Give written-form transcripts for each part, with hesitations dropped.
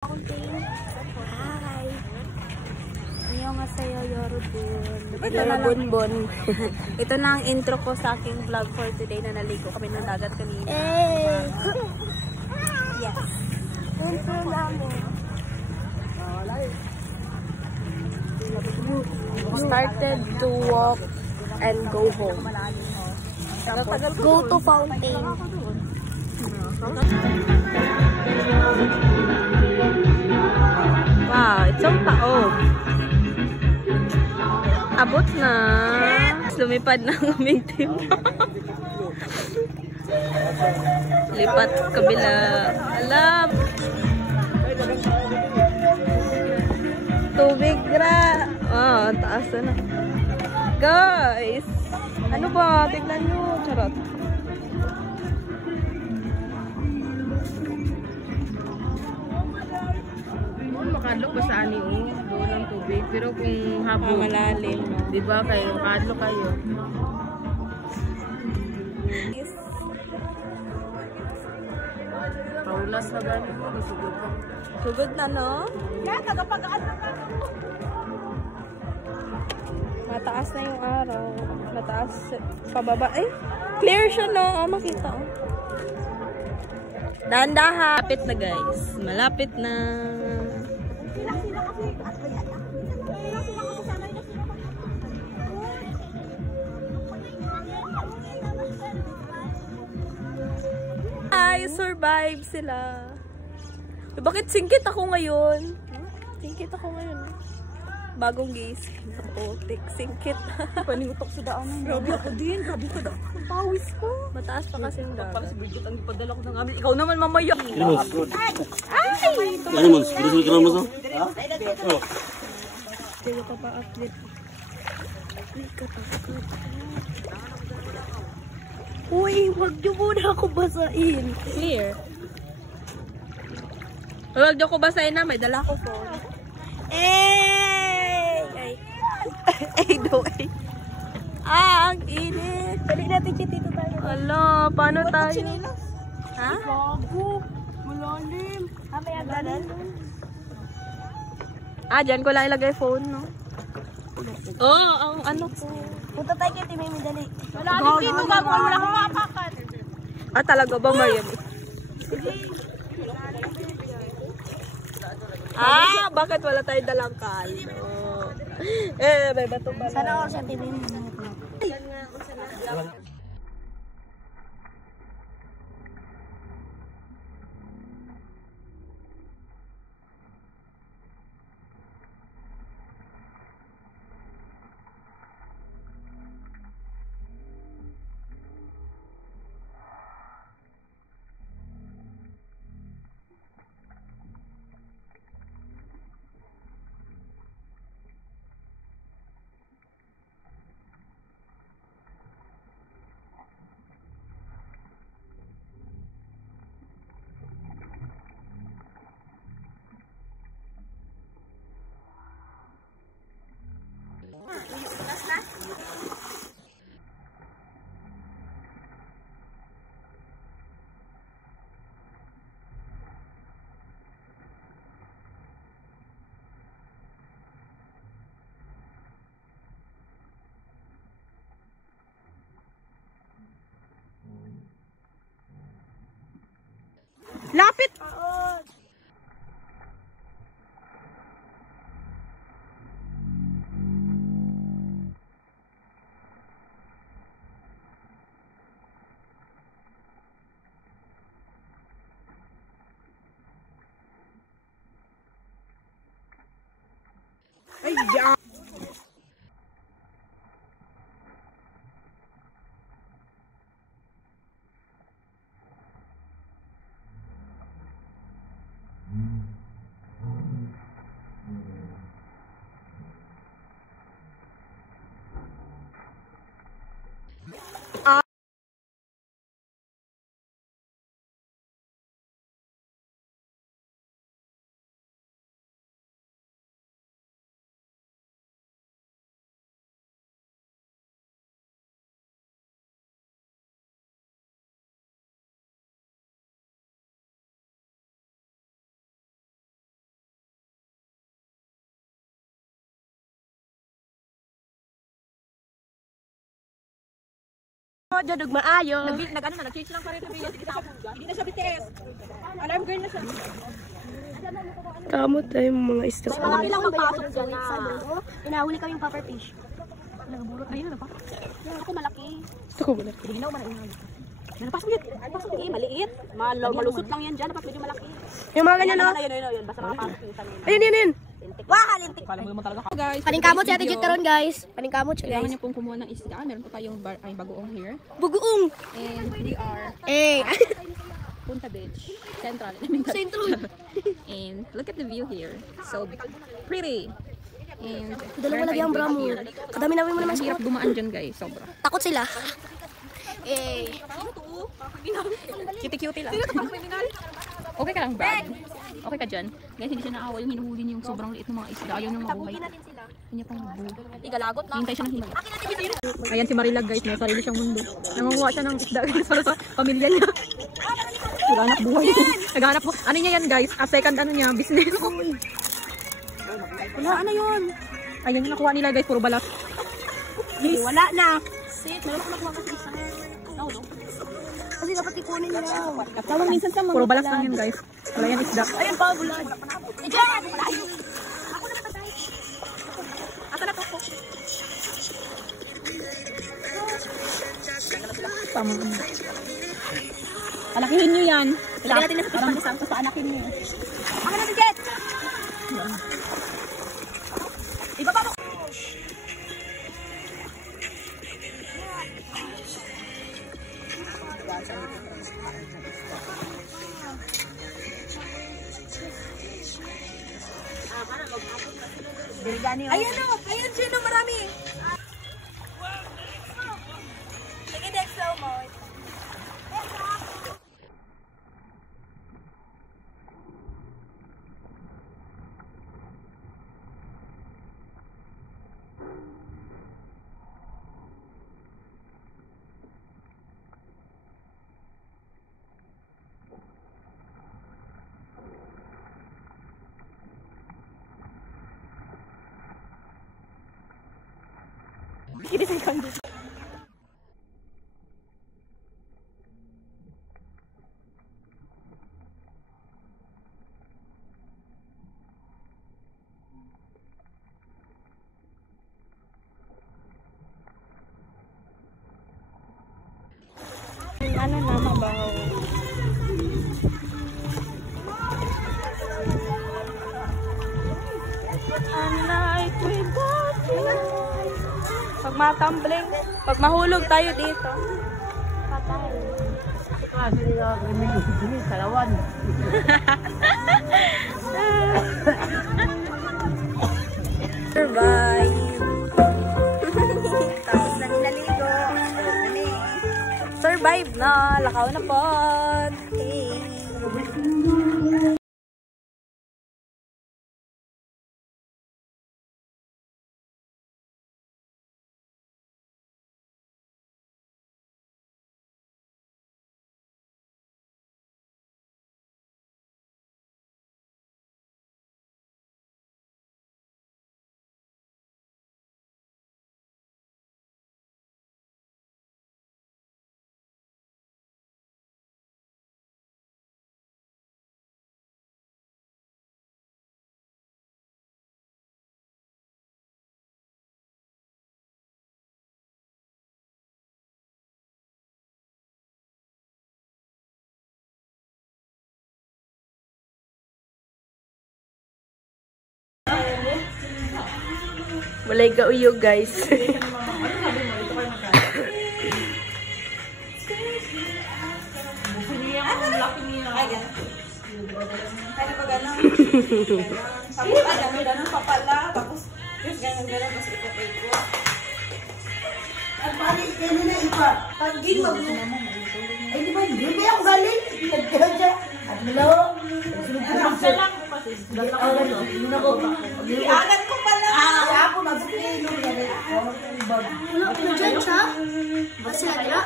Hi! Annyeonghaseyo, yorobun. Yorobun-bun. Ito na ang intro ko sa aking vlog for today na naligo kami ng dagat kanina. Yes. Intro namin. Started to walk and go home. Go to fountain. Wow, it's so taob. Abot na. Lumipad na ang aming team. Lipat kabila. Alam. Tubig gra. Oh, taas na. Guys. Ano ba? Tignan nyo. Charot. Makadlok ba sa ani doon ang tubig, pero kung hapon malalim, no? di ba kayo makadlok kayo. Paulas na ba ni mo sugod na. Sugod na, no? Yan tagapagaan na. Mataas na yung araw. Mataas pababa. Ay, clear siya, no? Oh, makita, oh. Dahan-dahan. Malapit na, guys. Malapit na. Ay, survive sila. Bakit singkit ako ngayon? Singkit ako ngayon. Bagong gising. Putik, singkit. Paningutok sa daan. Grabe ako din. Grabe ka daw. Pawis ko. Mataas pa kasi yung dagat. Para sa bigot ang ipadala ko ng amin. Ikaw naman mamaya. Ay! Ano mo? Gusto ka naman sa? Hindi ko pa update. Ay, katakot. Uy, wag niyo muna ako basahin. Clear. Huwag niyo ko basahin na. May dala ko phone. Ay! Ay, do ay. Ah, ang init. Dali natin siya dito tayo. Ala, paano tayo? Ha? Bago. Malalim. May agalan. Ah, dyan ko lang ilagay phone, no? Oh, ang ano ko. Punta tayo kay Timmy, dali. Malalim dito, bago wala akong mapakan. Ah, talaga ba, Mariam? Ah, bakit wala tayong dalang kalo? May bato ba? Sana ako siya Timmy. Lapit! Ay, ya. Dadog maayo. Nag-change lang pa rin. Hindi na siya BTS. Alarm girl na siya. Kamot tayo mga isda. Malaki lang magpasok dyan na. Pinahuli kami yung puffer fish. Ayun na pa. Yan, ako malaki. Gusto ko malaki. Ginaw man ang Pasok yun. Pasok yun. Maliit. Malusot lang yan dyan. Dapat medyo malaki. Yung mga ganyan, no? Ayun. Basta makapasok yung isa nila. Ayun. Wah, lintik. Guys, Paningkamot si Ate Jit karon guys. Paningkamot siya kailangan guys. niyo pong kumuha ng isda. Meron pa tayong bagoong here. Bugoong. And we are Punta Beach. Central. And look at the view here. So pretty. And Dalawa lagi ang bramo. Kadami namin mo naman ang hirap dumaan dyan guys. Sobra. Takot sila. Cutie-cutie lang. Okay ka lang, Brad? Okay ka dyan? Guys, hindi siya naawa yung hinuhuli niya yung sobrang liit ng mga isda. Ayaw niyang mabuhay. Hindi pang mabuhay. Igalagot lang. Hintay siya ng himala. Ayan si Marilag guys, may sarili siyang mundo. Nangunguha siya ng isda guys para sa pamilya niya. Naghanap buhay. Naghanap buhay. Ano niya yan guys? Second ano niya, business. Wala, ano yun? Ayan yung nakuha nila guys, puro balat. Wala na. Sit, meron ko nakuha kasi isa. No. Kasi dapat ikunin nila. Tawang minsan sa mga puro balat lang yan guys. Wala yan isda. Ayun pa, bulan. Diyan! Malayo. Ako na patay. Asa na to? Tama. Palakihin nyo yan. Ilagay natin na sa pisang santo sa anakin niyo. Ako na, Jet! Iba pa mo! Ayan o! Ayan siya no, marami! Sige, next slow mo. Ini sih kan. Ano na mabaho. Unlike without you. Pag matambling, pag mahulog tayo dito. Patay. Kasi kami kalawan. Survive. Tapos na nilaligo. Survive na, lakaw na po. Hey. Walay gauyog guys. Ganun pa pala. Tapos, ganun, tapos ikot-ikot. Ang balik, ganun na iba. Pag-gin, ay, di ba, hindi kaya ako galing. Nagkaya, at malo. Siya lang ko kasi. Iagan ko pala. Ako, nabukino. Wala dyan siya? Ba't sila dira?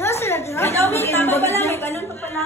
Wala sila dira? Tama pala, may ganun pa pala.